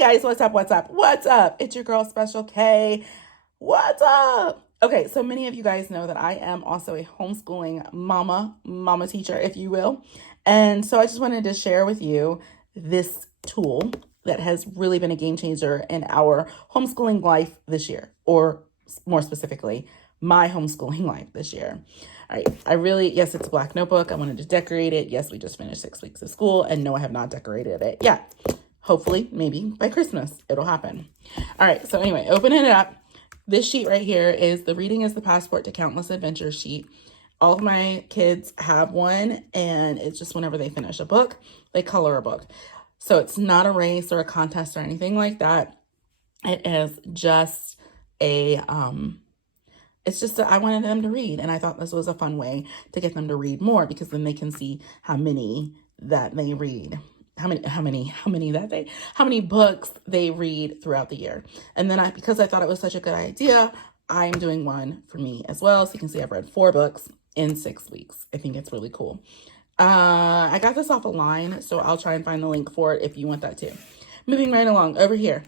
guys, what's up? What's up? What's up? It's your girl Special K. What's up? Okay, so many of you guys know that I am also a homeschooling mama teacher, if you will. And so I just wanted to share with you this tool that has really been a game changer in our homeschooling life this year, or more specifically, my homeschooling life this year. All right, yes, it's a black notebook. I wanted to decorate it. Yes, we just finished 6 weeks of school, and no, I have not decorated it yet. Hopefully, maybe by Christmas, it'll happen. All right, so anyway, opening it up. This sheet right here is the Reading is the Passport to Countless Adventures sheet. All of my kids have one, and it's just whenever they finish a book, they color a book. So it's not a race or a contest or anything like that. It is just I wanted them to read, and I thought this was a fun way to get them to read more, because then they can see how many that they read. How many books they read throughout the year. And then because I thought it was such a good idea, I'm doing one for me as well. So you can see I've read 4 books in 6 weeks. I think it's really cool. I got this off a line, so I'll try and find the link for it if you want that too. Moving right along, over here,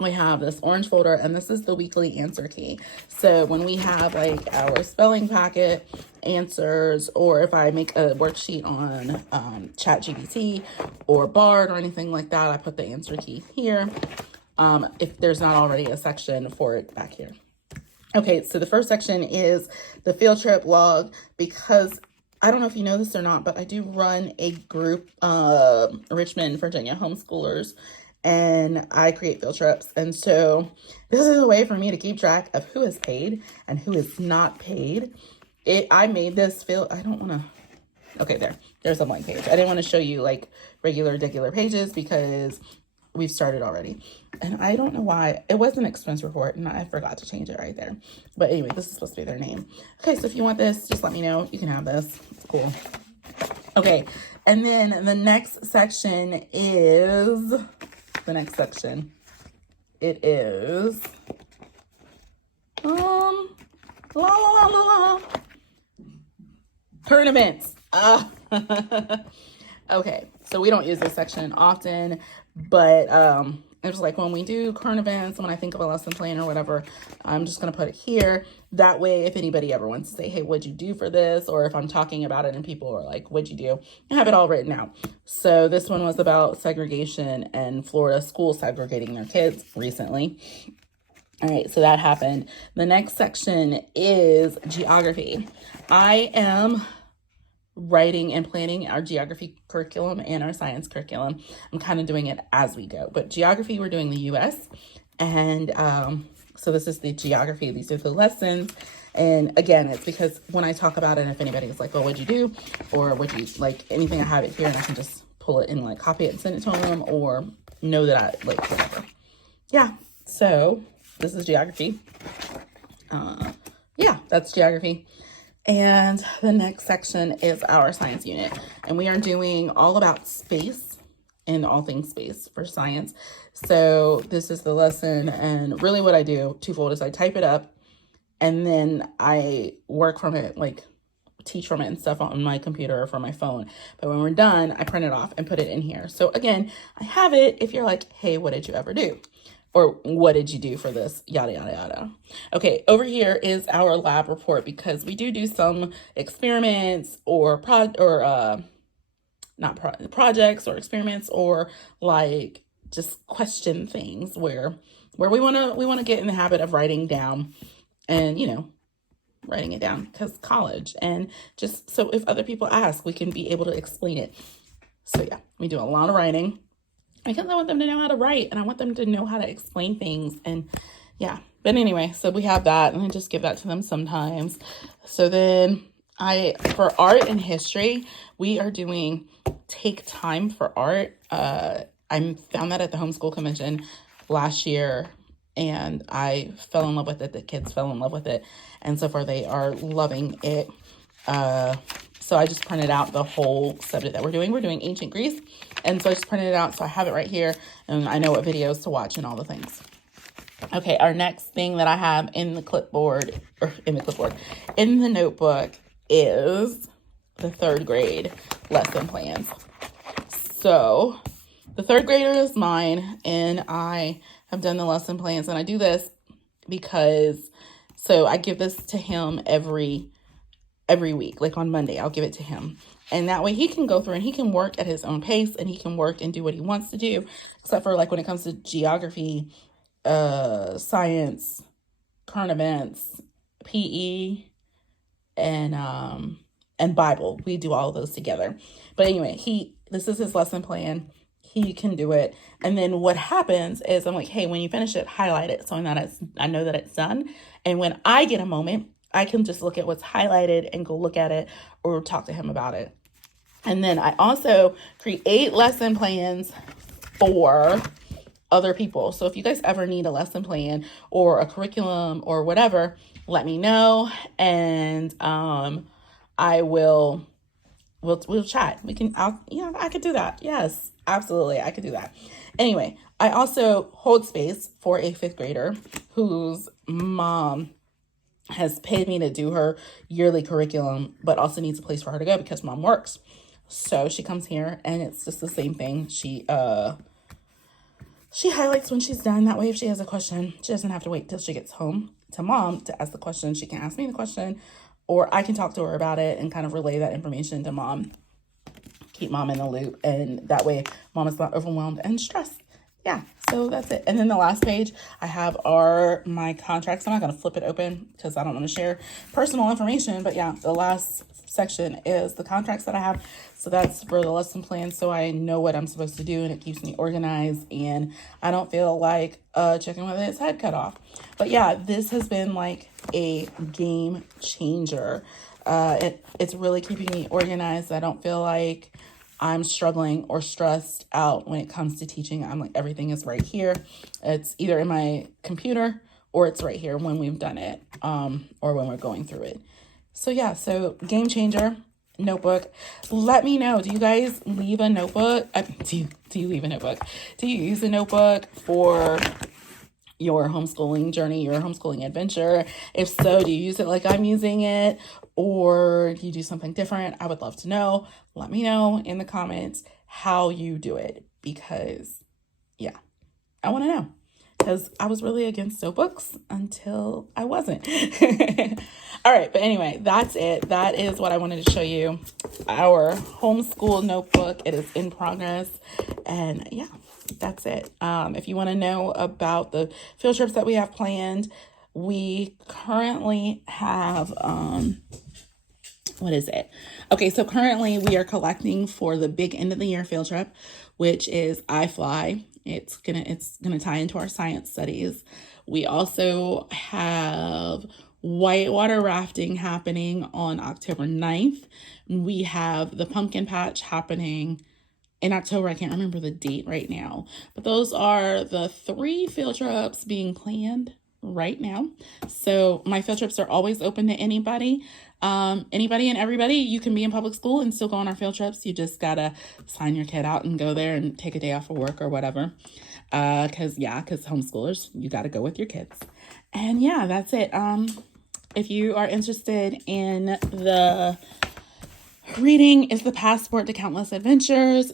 we have this orange folder, and this is the weekly answer key. So when we have like our spelling packet answers, or if I make a worksheet on ChatGPT or Bard or anything like that, I put the answer key here. If there's not already a section for it back here. Okay, so the first section is the field trip log, because I don't know if you know this or not, but I do run a group, Richmond, Virginia homeschoolers, and I create field trips. And so this is a way for me to keep track of who is paid and who is not paid. I made this I don't want to, okay, there's a blank page. I didn't want to show you like regular pages because we've started already. And I don't know why. It was an expense report, and I forgot to change it right there. But anyway, this is supposed to be their name. Okay, so if you want this, just let me know. You can have this. It's cool. Okay, and then the next section is... It is, current events. Okay, so we don't use this section often, but it was like when we do current events, when I think of a lesson plan or whatever, I'm just going to put it here. That way, if anybody ever wants to say, hey, what'd you do for this? Or if I'm talking about it and people are like, what'd you do? I have it all written out. So this one was about segregation and Florida schools segregating their kids recently. All right, so that happened. The next section is geography. I am writing and planning our geography curriculum and our science curriculum. I'm kind of doing it as we go, but geography, we're doing the US. And so this is the geography. These are the lessons. And again, it's because when I talk about it, if anybody is like, well, what'd you do? Or would you like anything, I have it here and I can just pull it and like copy it and send it to them, or know that I like whatever. Yeah. So this is geography. Yeah, that's geography. And the next section is our science unit. And we are doing all about space and all things space for science. So this is the lesson. And really what I do twofold is I type it up and then I work from it, like teach from it and stuff on my computer or from my phone. But when we're done, I print it off and put it in here. So again, I have it if you're like, hey, what did you ever do? Or what did you do for this? Yada, yada, yada. Okay, over here is our lab report, because we do some experiments or projects or experiments, or like just question things where we want to get in the habit of writing down and, writing it down, because college, and just so if other people ask, we can be able to explain it. So yeah, we do a lot of writing. Because I want them to know how to write, and I want them to know how to explain things. And yeah, but anyway, so we have that, and I just give that to them sometimes. So then for art and history, we are doing Take Time for Art. I found that at the homeschool convention last year, and I fell in love with it. The kids fell in love with it, and so far they are loving it. So I just printed out the whole subject that we're doing. We're doing ancient Greece. And so I just printed it out. So I have it right here. And I know what videos to watch and all the things. Okay, our next thing that I have in the notebook is the 3rd grade lesson plans. So the third grader is mine, and I have done the lesson plans, and I do this because, so I give this to him every week. Like on Monday, I'll give it to him. And that way he can go through and he can work at his own pace, and he can work and do what he wants to do, except for like when it comes to geography, science, current events, PE, and Bible. We do all of those together. But anyway, this is his lesson plan. He can do it. And then what happens is I'm like, hey, when you finish it, highlight it so I know that it's done. And when I get a moment, I can just look at what's highlighted and go look at it or talk to him about it. And then I also create lesson plans for other people. So if you guys ever need a lesson plan or a curriculum or whatever, let me know, and we'll chat. I could do that. Yes, absolutely. I could do that. Anyway, I also hold space for a 5th grader whose mom has paid me to do her yearly curriculum, but also needs a place for her to go because mom works. So she comes here and it's just the same thing. She highlights when she's done. That way, if she has a question, she doesn't have to wait till she gets home to mom to ask the question. She can ask me the question, or I can talk to her about it and kind of relay that information to mom, keep mom in the loop. And that way, mom is not overwhelmed and stressed. Yeah, so that's it. And then the last page, I have my contracts. I'm not going to flip it open because I don't want to share personal information. But yeah, the last section is the contracts that I have. So that's for the lesson plan. So I know what I'm supposed to do, and it keeps me organized, and I don't feel like checking with its head cut off. But yeah, this has been like a game changer. It's really keeping me organized. I don't feel like I'm struggling or stressed out when it comes to teaching. I'm like, everything is right here. It's either in my computer or it's right here when we've done it, or when we're going through it. So yeah, so game changer, notebook. Let me know. Do you guys leave a notebook? Do you leave a notebook? Do you use a notebook for your homeschooling journey, your homeschooling adventure? If so, do you use it like I'm using it, or do you do something different? I would love to know. Let me know in the comments how you do it, because yeah, I want to know, because I was really against notebooks until I wasn't. All right, but anyway, that's it. That is what I wanted to show you. Our homeschool notebook. It is in progress, and yeah, that's it. If you want to know about the field trips that we have planned, we currently have, what is it? Okay, so currently we are collecting for the big end of the year field trip, which is iFly. It's gonna tie into our science studies. We also have whitewater rafting happening on October 9th. We have the pumpkin patch happening in October. I can't remember the date right now, but those are the 3 field trips being planned right now. So my field trips are always open to anybody. Anybody and everybody. You can be in public school and still go on our field trips. You just gotta sign your kid out and go there and take a day off of work or whatever. Because homeschoolers, you gotta go with your kids. And yeah, that's it. If you are interested in the reading is the passport to countless adventures,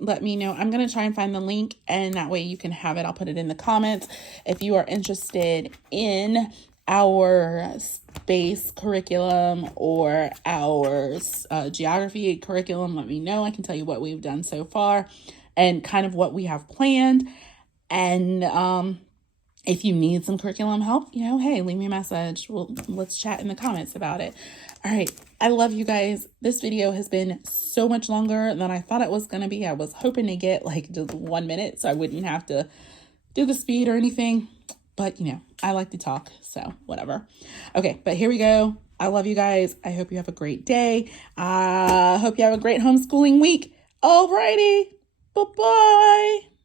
let me know. I'm going to try and find the link, and that way you can have it. I'll put it in the comments. If you are interested in our space curriculum or our geography curriculum, let me know. I can tell you what we've done so far and kind of what we have planned. And if you need some curriculum help, hey, leave me a message. Let's chat in the comments about it. All right. I love you guys. This video has been so much longer than I thought it was going to be. I was hoping to get like just 1 minute so I wouldn't have to do the speed or anything. But, I like to talk, so whatever. Okay, but here we go. I love you guys. I hope you have a great day. I hope you have a great homeschooling week. Alrighty. Bye-bye.